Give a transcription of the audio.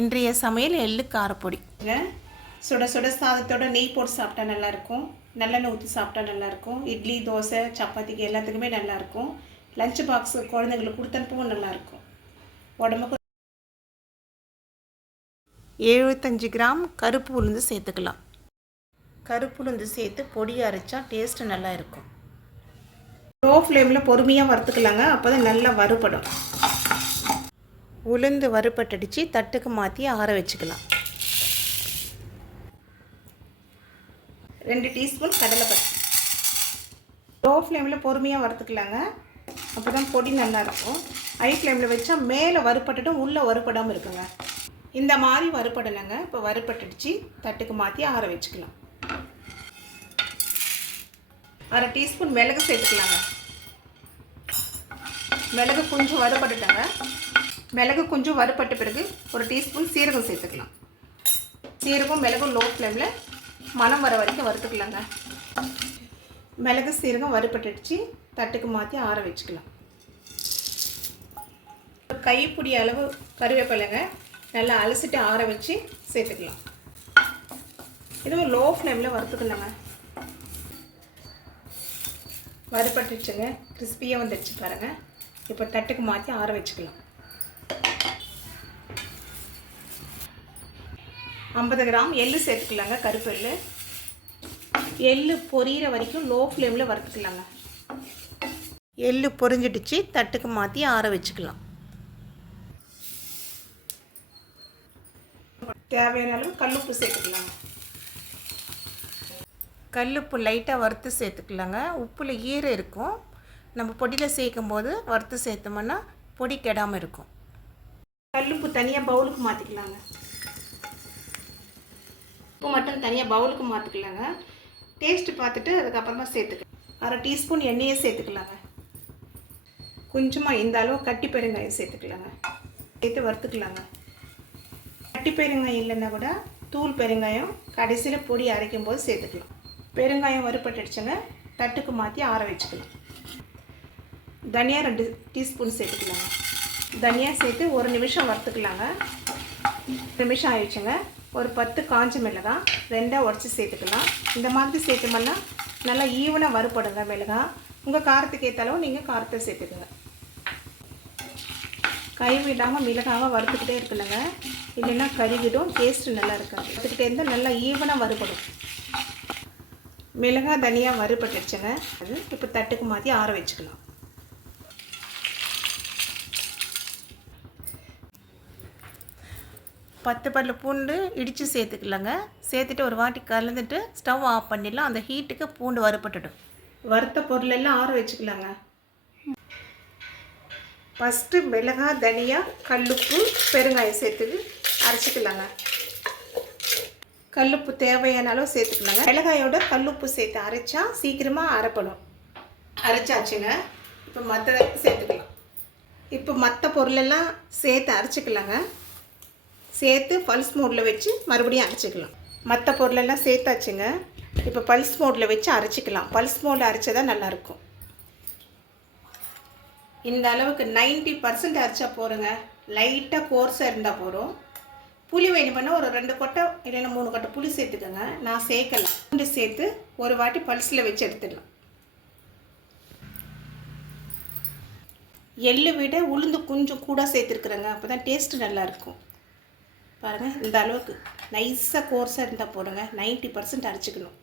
இன்றைய சமையல் எள்ளு காரப்பொடி. சுட சுட சாதத்தோட நெய் போட்டு சாப்பிட்டா நல்லாயிருக்கும். நல்லெண்ணெய் ஊற்றி சாப்பிட்டா நல்லாயிருக்கும். இட்லி, தோசை, சப்பாத்திக்கு எல்லாத்துக்குமே நல்லாயிருக்கும். லஞ்ச் பாக்ஸு குழந்தைங்களுக்கு கொடுத்தனுப்பவும் நல்லாயிருக்கும். உடம்புக்கு 75 கிராம் கருப்பு உளுந்து சேர்த்துக்கலாம். கருப்பு உளுந்து சேர்த்து பொடி அரைச்சா டேஸ்ட்டு நல்லா இருக்கும். லோ ஃப்ளேமில் பொறுமையாக வறுத்துக்கலாங்க, அப்போ தான் நல்லா வறுபடும். உளுந்து வறுபட்டடிச்சு தட்டுக்கு மாற்றி ஆற வச்சுக்கலாம். 2 டீஸ்பூன் கடலைப்பருப்பு. லோ ஃப்ளேமில் பொறுமையாக வறுத்துக்கலாங்க, அப்போ தான் பொடி நல்லாயிருக்கும். ஹை ஃப்ளேமில் வச்சா மேலே வறுபட்டுட்டும் உள்ளே வறுபடாமல் இருக்குங்க. இந்த மாதிரி வறுபடலைங்க. இப்போ வறுபட்டுடுச்சு தட்டுக்கு மாற்றி ஆற வச்சுக்கலாம். 1/2 டீஸ்பூன் மிளகு சேர்த்துக்கலாங்க. மிளகு கொஞ்சம் வறுபட்டுட்டாங்க. மிளகு கொஞ்சம் வறுபட்ட பிறகு 1 டீஸ்பூன் சீரகம் சேர்த்துக்கலாம். சீரகம் மிளகும் லோ ஃப்ளேமில் மணம் வர வரைக்கும் வறுத்துக்கலாங்க. மிளகு சீரகம் வறுபட்டுடுச்சு தட்டுக்கு மாற்றி ஆற வச்சுக்கலாம். கைப்பிடி அளவு கருவேப்பிலைங்க நல்லா அலசிட்டு ஆற வச்சு சேர்த்துக்கலாம். இதுவும் லோ ஃப்ளேமில் வறுத்துக்கலாங்க. வறுபட்டுச்சுங்க, கிறிஸ்பியாக வந்துடுச்சு பாருங்கள். இப்போ தட்டுக்கு மாற்றி ஆற வச்சுக்கலாம். 50 கிராம் எள்ளு சேர்த்துக்கலாங்க. கருப்பு எள்ளு. எள்ளு பொரியிற வரைக்கும் லோ ஃப்ளேமில் வறுத்துக்கலாங்க. எள்ளு பொரிஞ்சிடுச்சு தட்டுக்கு மாற்றி ஆற வச்சுக்கலாம். தேவையான அளவு கல்லுப்பு சேர்த்துக்கலாங்க. கல்லுப்பு லைட்டாக வறுத்து சேர்த்துக்கலாங்க. உப்பில் ஈரம் இருக்கும். நம்ம பொடியில் சேர்க்கும் போது வறுத்து சேர்த்தோம்னா பொடி கெடாமல் இருக்கும். கல்லுப்பு தனியாக பவுலுக்கு மாற்றிக்கலாங்க. உப்பு மட்டும் தனியாக பவுலுக்கு மாற்றிக்கலாங்க. டேஸ்ட்டு பார்த்துட்டு அதுக்கப்புறமா சேர்த்துக்கலாம். 1/2 டீஸ்பூன் எண்ணெயை சேர்த்துக்கலாங்க. கொஞ்சமாக இந்த அளவு கட்டி பெருங்காயம் சேர்த்துக்கலாங்க. சேர்த்து வறுத்துக்கலாங்க. கட்டி பெருங்காயம் இல்லைன்னா கூட தூள் பெருங்காயம் கடைசியில் பொடி அரைக்கும் போது சேர்த்துக்கலாம். பெருங்காயம் வறுபட்டுடுச்சுங்க, தட்டுக்கு மாற்றி ஆற வச்சுக்கலாம். தனியா 2 டீஸ்பூன் சேர்த்துக்கலாங்க. தனியா சேர்த்து 1 நிமிஷம் வறுத்துக்கலாங்க. 1 நிமிஷம் ஆயிடுச்சுங்க. ஒரு 10 காஞ்ச மிளகாய் 2 உடச்சி சேர்த்துக்கலாம். இந்த மாதிரி சேர்த்தோம்னா நல்லா ஈவனாக வறுபடுங்க மிளகாய். உங்கள் காரத்துக்கு ஏற்ற அளவு நீங்கள் காரத்தை சேர்த்துக்குங்க. கை விடாமல் மிளகாவை வறுத்துக்கிட்டே இருக்கணுங்க, இல்லைன்னா கருகிடும், டேஸ்ட்டு நல்லா இருக்காது. வறுத்துக்கிட்டே இருந்தால் நல்லா ஈவனாக வறுபடும். மிளகாய் தனியாக வறுபட்டுடுச்சுங்க. அது இப்போ தட்டுக்கு மாற்றி ஆற வச்சுக்கலாம். 10 பல்லு பூண்டு இடித்து சேர்த்துக்கலாங்க. சேர்த்துட்டு ஒரு வாட்டி கலந்துட்டு ஸ்டவ் ஆஃப் பண்ணிடலாம். அந்த ஹீட்டுக்கு பூண்டு வறுபட்டுடும். வறுத்த பொருளெல்லாம் ஆற வச்சுக்கலாங்க. ஃபஸ்ட்டு மிளகாய், தனியா, கல்லுப்பு, பெருங்காயம் சேர்த்து அரைச்சிக்கலாங்க. கல்லுப்பு தேவையான அளவு சேர்த்துக்கலாங்க. மிளகாயோட கல்லுப்பு சேர்த்து அரைச்சா சீக்கிரமாக அரைப்படும். அரைச்சாச்சுங்க. இப்போ மற்ற சேர்த்துக்கலாம். இப்போ மற்ற பொருளெல்லாம் சேர்த்து அரைச்சிக்கலாங்க. சேர்த்து பல்ஸ் மோடில் வச்சு மறுபடியும் அரைச்சிக்கலாம். மற்ற பொருளெல்லாம் சேர்த்தாச்சுங்க. இப்போ பல்ஸ் மோடில் வச்சு அரைச்சிக்கலாம். பல்ஸ் மோடில் அரைச்சா தான் நல்லாயிருக்கும். இந்த அளவுக்கு 90% அரைச்சா போகிறோங்க. லைட்டாக கோர்ஸாக இருந்தால் போகிறோம். புளி வேணும்னா ஒரு 2 கொட்டை இல்லைன்னா 3 கொட்டை புளி சேர்த்துக்கோங்க. நான் சேர்க்கலாம். பூண்டு சேர்த்து ஒரு வாட்டி பல்ஸில் வச்சு எடுத்துடலாம். எள்ளு விட உளுந்து கொஞ்சம் கூட சேர்த்துருக்குறேங்க, அப்போ தான் டேஸ்ட்டு நல்லாயிருக்கும். பாருங்கள், இந்த அளவுக்கு நைஸாக கோர்ஸாக இருந்தால் போடுங்க. 90% அரைச்சிக்கணும்.